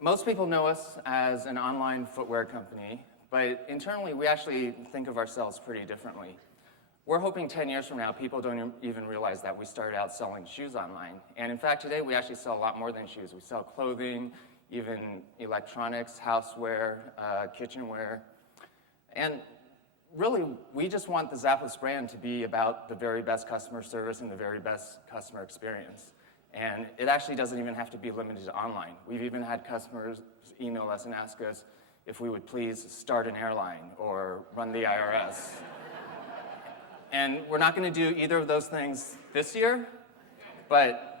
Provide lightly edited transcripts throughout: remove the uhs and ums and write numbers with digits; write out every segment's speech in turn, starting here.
Most people know us as an online footwear company, but internally we actually think of ourselves pretty differently. We're hoping 10 years from now people don't even realize that we started out selling shoes online. And in fact, today we actually sell a lot more than shoes. We sell clothing, even electronics, houseware, kitchenware. And really, we just want the Zappos brand to be about the very best customer service and the very best customer experience. And it actually doesn't even have to be limited to online. We've even had customers email us and ask us if we would please start an airline or run the IRS. And we're not going to do either of those things this year, but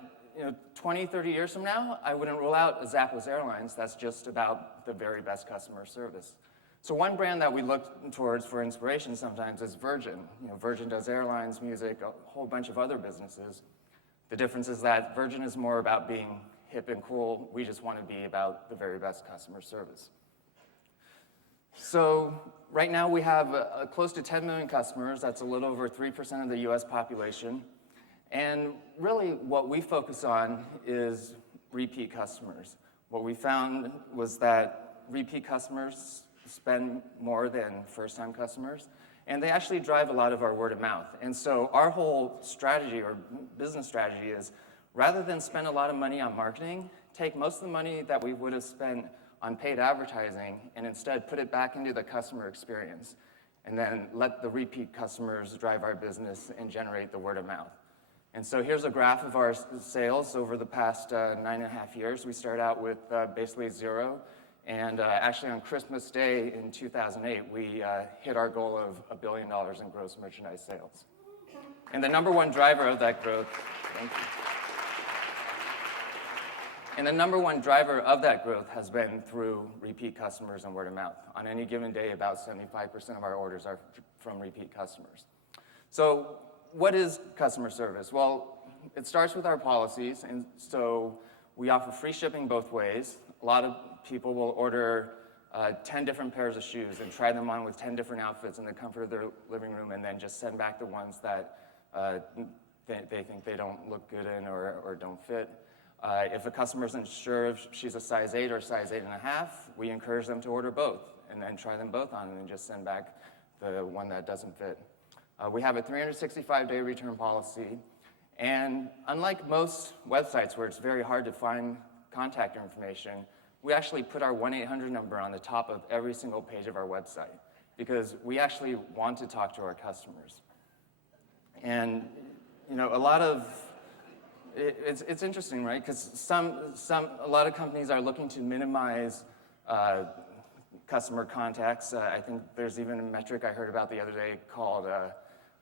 20, 30 years from now, I wouldn't rule out a Zappos Airlines that's just about the very best customer service. So one brand that we look towards for inspiration sometimes is Virgin. Virgin does airlines, music, a whole bunch of other businesses. The difference is that Virgin is more about being hip and cool. We just want to be about the very best customer service. So right now we have close to 10 million customers. That's a little over 3% of the US population. And really what we focus on is repeat customers. What we found was that repeat customers spend more than first-time customers, and they actually drive a lot of our word of mouth. And so our whole strategy or business strategy is rather than spend a lot of money on marketing, take most of the money that we would have spent on paid advertising and instead put it back into the customer experience and then let the repeat customers drive our business and generate the word of mouth. And so here's a graph of our sales over the past 9.5 years. We started out with basically zero, and actually on Christmas Day in 2008, we hit our goal of $1 billion in gross merchandise sales. And the number one driver of that growth, thank you. And the number one driver of that growth has been through repeat customers and word of mouth. On any given day, about 75% of our orders are from repeat customers. So what is customer service? Well, it starts with our policies, and so we offer free shipping both ways. A lot of people will order 10 different pairs of shoes and try them on with 10 different outfits in the comfort of their living room and then just send back the ones that they think they don't look good in or don't fit. If a customer isn't sure if she's a size 8 or size 8.5, we encourage them to order both and then try them both on and then just send back the one that doesn't fit. We have a 365-day return policy, and unlike most websites where it's very hard to find contact information, we actually put our 1-800 number on the top of every single page of our website because we actually want to talk to our customers. And a lot of it's interesting, right? Because a lot of companies are looking to minimize customer contacts. I think there's even a metric I heard about the other day called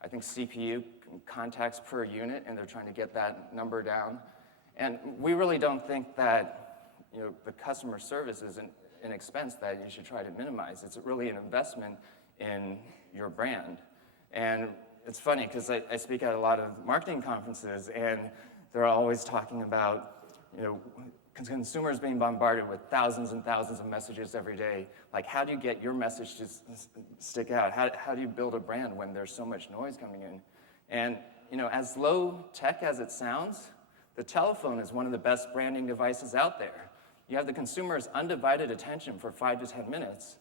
I think CPU contacts per unit, and they're trying to get that number down. And we really don't think that the customer service is an expense that you should try to minimize. It's really an investment in your brand. And it's funny because I speak at a lot of marketing conferences, and they're always talking about consumers being bombarded with thousands and thousands of messages every day. Like, how do you get your message to stick out? How do you build a brand when there's so much noise coming in? And as low tech as it sounds, the telephone is one of the best branding devices out there. You have the consumer's undivided attention for 5 to 10 minutes.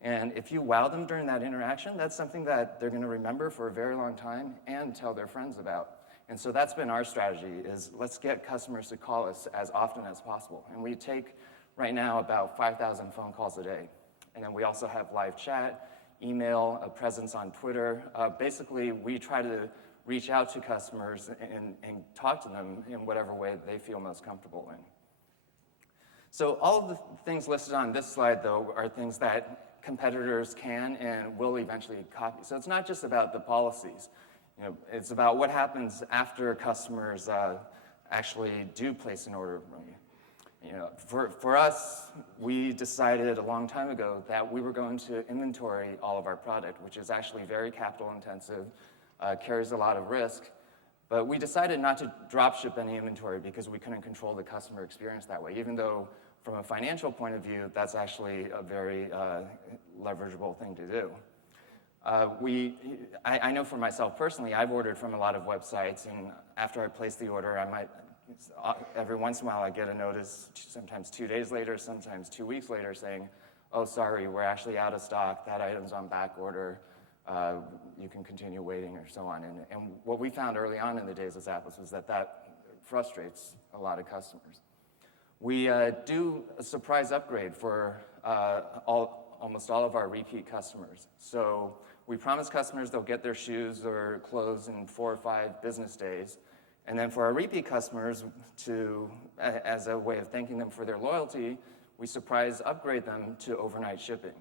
And if you wow them during that interaction, that's something that they're going to remember for a very long time and tell their friends about. And so that's been our strategy, is let's get customers to call us as often as possible. And we take, right now, about 5,000 phone calls a day. And then we also have live chat, email, a presence on Twitter. Basically, we try to reach out to customers and talk to them in whatever way they feel most comfortable in. So all of the things listed on this slide, though, are things that competitors can and will eventually copy. So it's not just about the policies. It's about what happens after customers actually do place an order from you. For us, we decided a long time ago that we were going to inventory all of our product, which is actually very capital intensive, carries a lot of risk. But we decided not to drop ship any inventory because we couldn't control the customer experience that way, even though from a financial point of view, that's actually a very leverageable thing to do. I know for myself personally, I've ordered from a lot of websites, and after I place the order, I might every once in a while I get a notice, sometimes 2 days later, sometimes 2 weeks later, saying, oh, sorry, we're actually out of stock, that item's on back order, you can continue waiting, or so on. And what we found early on in the days of Zappos was that frustrates a lot of customers. We do a surprise upgrade for almost all of our repeat customers. So we promise customers they'll get their shoes or clothes in 4 or 5 business days. And then for our repeat customers, as a way of thanking them for their loyalty, we surprise upgrade them to overnight shipping.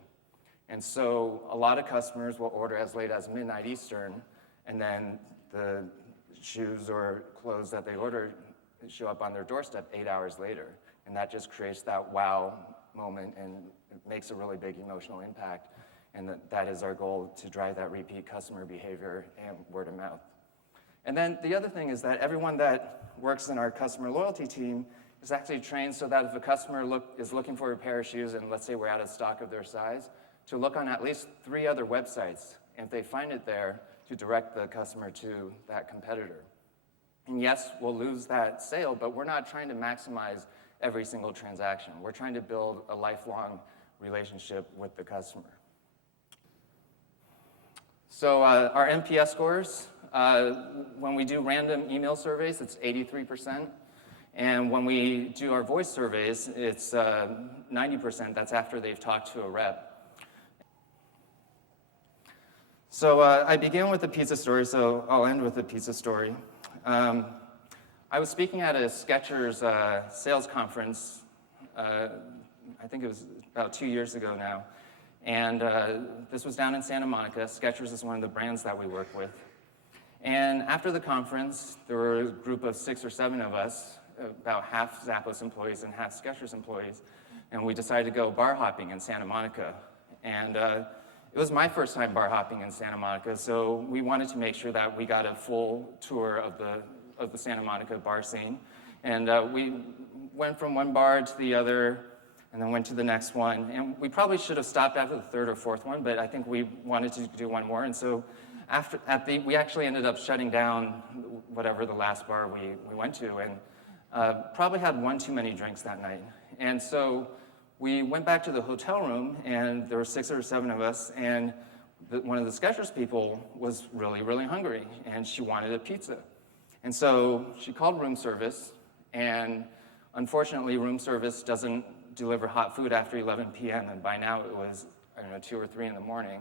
And so a lot of customers will order as late as midnight Eastern, and then the shoes or clothes that they ordered show up on their doorstep 8 hours later. And that just creates that wow moment, and it makes a really big emotional impact. And that is our goal, to drive that repeat customer behavior and word of mouth. And then the other thing is that everyone that works in our customer loyalty team is actually trained so that if a customer is looking for a pair of shoes, and let's say we're out of stock of their size, to look on at least 3 other websites, and if they find it there, to direct the customer to that competitor. And yes, we'll lose that sale, but we're not trying to maximize every single transaction. We're trying to build a lifelong relationship with the customer. So our NPS scores, when we do random email surveys, it's 83%. And when we do our voice surveys, it's 90%. That's after they've talked to a rep. So I began with a pizza story, so I'll end with a pizza story. I was speaking at a Skechers sales conference, I think it was about 2 years ago now, and this was down in Santa Monica. Skechers is one of the brands that we work with. And after the conference, there were a group of 6 or 7 of us, about half Zappos employees and half Skechers employees, and we decided to go bar hopping in Santa Monica. And it was my first time bar hopping in Santa Monica, so we wanted to make sure that we got a full tour of the Santa Monica bar scene. And we went from one bar to the other, and then went to the next one. And we probably should have stopped after the 3rd or 4th one, but I think we wanted to do one more. And so we actually ended up shutting down whatever the last bar we went to, and probably had one too many drinks that night. And so we went back to the hotel room, and there were 6 or 7 of us, and one of the Skechers people was really, really hungry, and she wanted a pizza. And so she called room service, and unfortunately, room service doesn't deliver hot food after 11 p.m., and by now it was, 2 or 3 in the morning.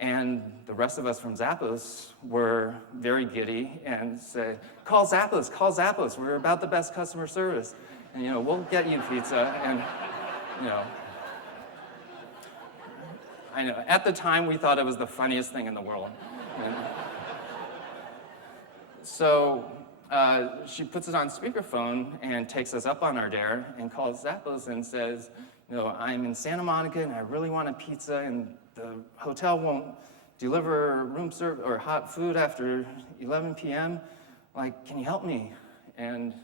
And the rest of us from Zappos were very giddy and said, call Zappos, we're about the best customer service. And, we'll get you pizza. And, I know, at the time we thought it was the funniest thing in the world. And so she puts it on speakerphone and takes us up on our dare and calls Zappos and says, I'm in Santa Monica and I really want a pizza, and the hotel won't deliver room service or hot food after 11 p.m. Like, can you help me? And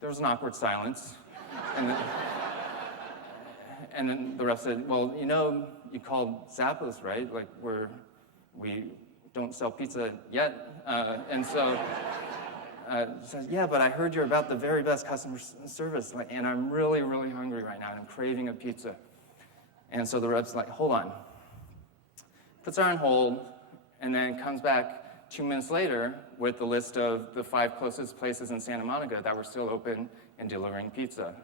there was an awkward silence. And then the rep said, well, you called Zappos, right? Like, we don't sell pizza yet. And so she says, yeah, but I heard you're about the very best customer service, and I'm really, really hungry right now, and I'm craving a pizza. And so the rep's like, hold on. Puts her on hold, and then comes back 2 minutes later with the list of the 5 closest places in Santa Monica that were still open and delivering pizza.